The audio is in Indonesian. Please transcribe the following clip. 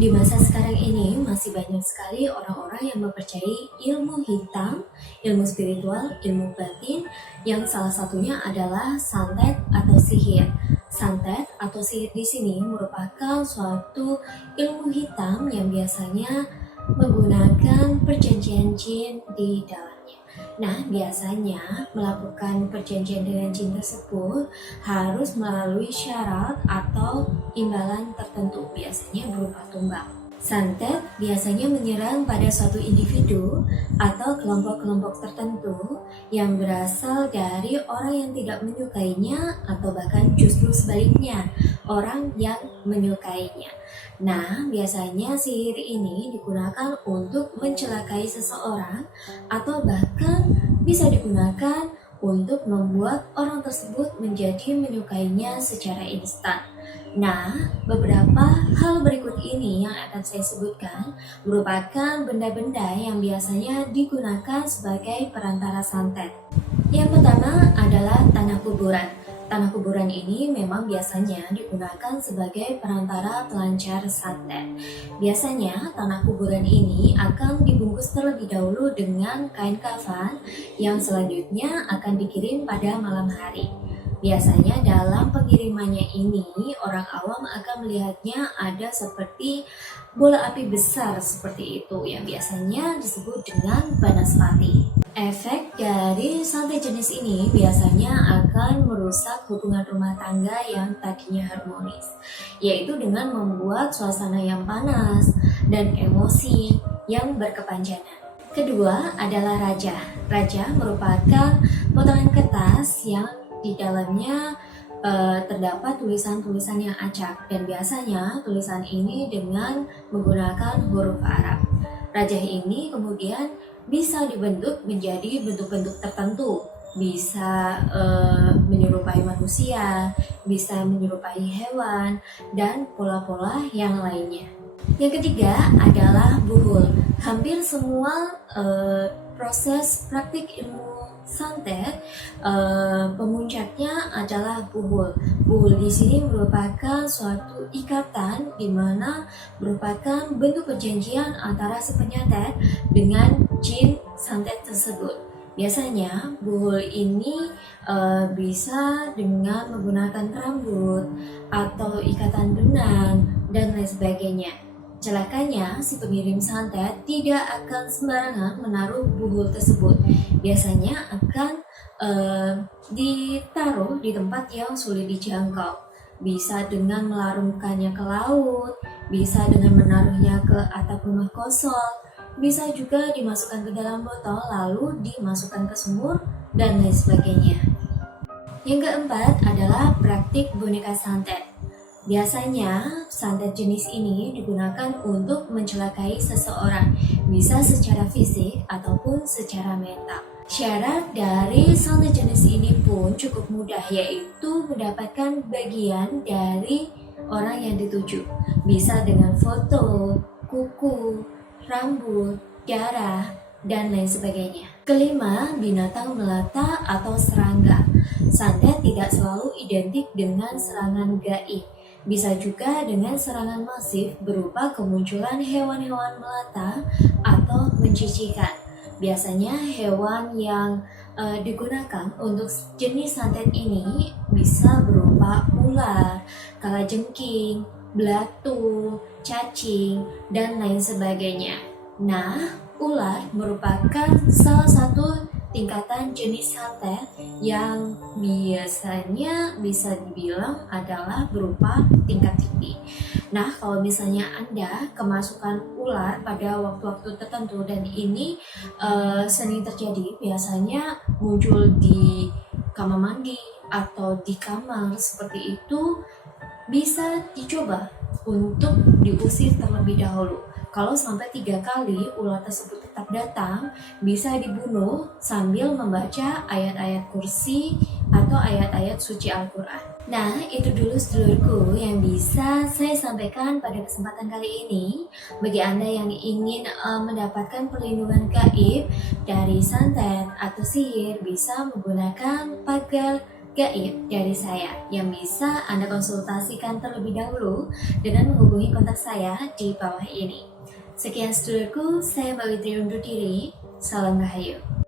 Di masa sekarang ini masih banyak sekali orang-orang yang mempercayai ilmu hitam, ilmu spiritual, ilmu batin yang salah satunya adalah santet atau sihir. Santet atau sihir di sini merupakan suatu ilmu hitam yang biasanya menggunakan perjanjian jin di dalamnya. Nah, biasanya melakukan perjanjian dengan jin tersebut harus melalui syarat atau imbalan tertentu, biasanya berupa tumbang. Santet biasanya menyerang pada suatu individu atau kelompok-kelompok tertentu yang berasal dari orang yang tidak menyukainya atau bahkan justru sebaliknya, orang yang menyukainya. Nah, biasanya sihir ini digunakan untuk mencelakai seseorang atau bahkan bisa digunakan untuk membuat orang tersebut menjadi menyukainya secara instan. Nah, beberapa hal berikut ini yang akan saya sebutkan merupakan benda-benda yang biasanya digunakan sebagai perantara santet. Yang pertama adalah tanah kuburan. Tanah kuburan ini memang biasanya digunakan sebagai perantara pelancar santet. Biasanya tanah kuburan ini akan dibungkus terlebih dahulu dengan kain kafan yang selanjutnya akan dikirim pada malam hari. Biasanya dalam pengirimannya ini orang awam akan melihatnya ada seperti bola api besar seperti itu yang biasanya disebut dengan banaspati. Efek dari santet jenis ini biasanya akan merusak hubungan rumah tangga yang tadinya harmonis, yaitu dengan membuat suasana yang panas dan emosi yang berkepanjangan. Kedua adalah raja. Raja merupakan potongan kertas yang di dalamnya terdapat tulisan-tulisan yang acak dan biasanya tulisan ini dengan menggunakan huruf Arab. Raja ini kemudian bisa dibentuk menjadi bentuk-bentuk tertentu, bisa menyerupai manusia, bisa menyerupai hewan, dan pola-pola yang lainnya. Yang ketiga adalah buhul. Hampir semua proses praktik ilmu santet pemuncaknya adalah buhul. Buhul di sini merupakan suatu ikatan di mana merupakan bentuk perjanjian antara si penyantet dengan jin santet tersebut. Biasanya buhul ini bisa dengan menggunakan rambut atau ikatan benang dan lain sebagainya. Celakanya, si pengirim santet tidak akan sembarangan menaruh buhul tersebut. Biasanya akan ditaruh di tempat yang sulit dijangkau. Bisa dengan melarungkannya ke laut, bisa dengan menaruhnya ke atap rumah kosong, bisa juga dimasukkan ke dalam botol lalu dimasukkan ke sumur, dan lain sebagainya. Yang keempat adalah praktik boneka santet. Biasanya, santet jenis ini digunakan untuk mencelakai seseorang, bisa secara fisik ataupun secara mental. Syarat dari santet jenis ini pun cukup mudah, yaitu mendapatkan bagian dari orang yang dituju. Bisa dengan foto, kuku, rambut, darah, dan lain sebagainya. Kelima, binatang melata atau serangga. Santet tidak selalu identik dengan serangan gaib. Bisa juga dengan serangan masif berupa kemunculan hewan-hewan melata atau mencicikan. Biasanya hewan yang digunakan untuk jenis santet ini bisa berupa ular, kalajengking, belatung, cacing, dan lain sebagainya. Nah, ular merupakan salah satu tingkatan jenis santet yang biasanya bisa dibilang adalah berupa tingkat tinggi. Nah, kalau misalnya Anda kemasukan ular pada waktu-waktu tertentu dan ini sering terjadi, biasanya muncul di kamar mandi atau di kamar seperti itu, bisa dicoba untuk diusir terlebih dahulu. Kalau sampai 3 kali ular tersebut tetap datang, bisa dibunuh sambil membaca ayat-ayat kursi atau ayat-ayat suci Al-Quran. Nah, itu dulu sedulurku yang bisa saya sampaikan pada kesempatan kali ini. Bagi Anda yang ingin mendapatkan perlindungan gaib dari santet atau sihir, bisa menggunakan pagar gaib dari saya yang bisa Anda konsultasikan terlebih dahulu dengan menghubungi kontak saya di bawah ini. Sekian studioku, saya Mbak Witri undur diri. Salam Rahayu.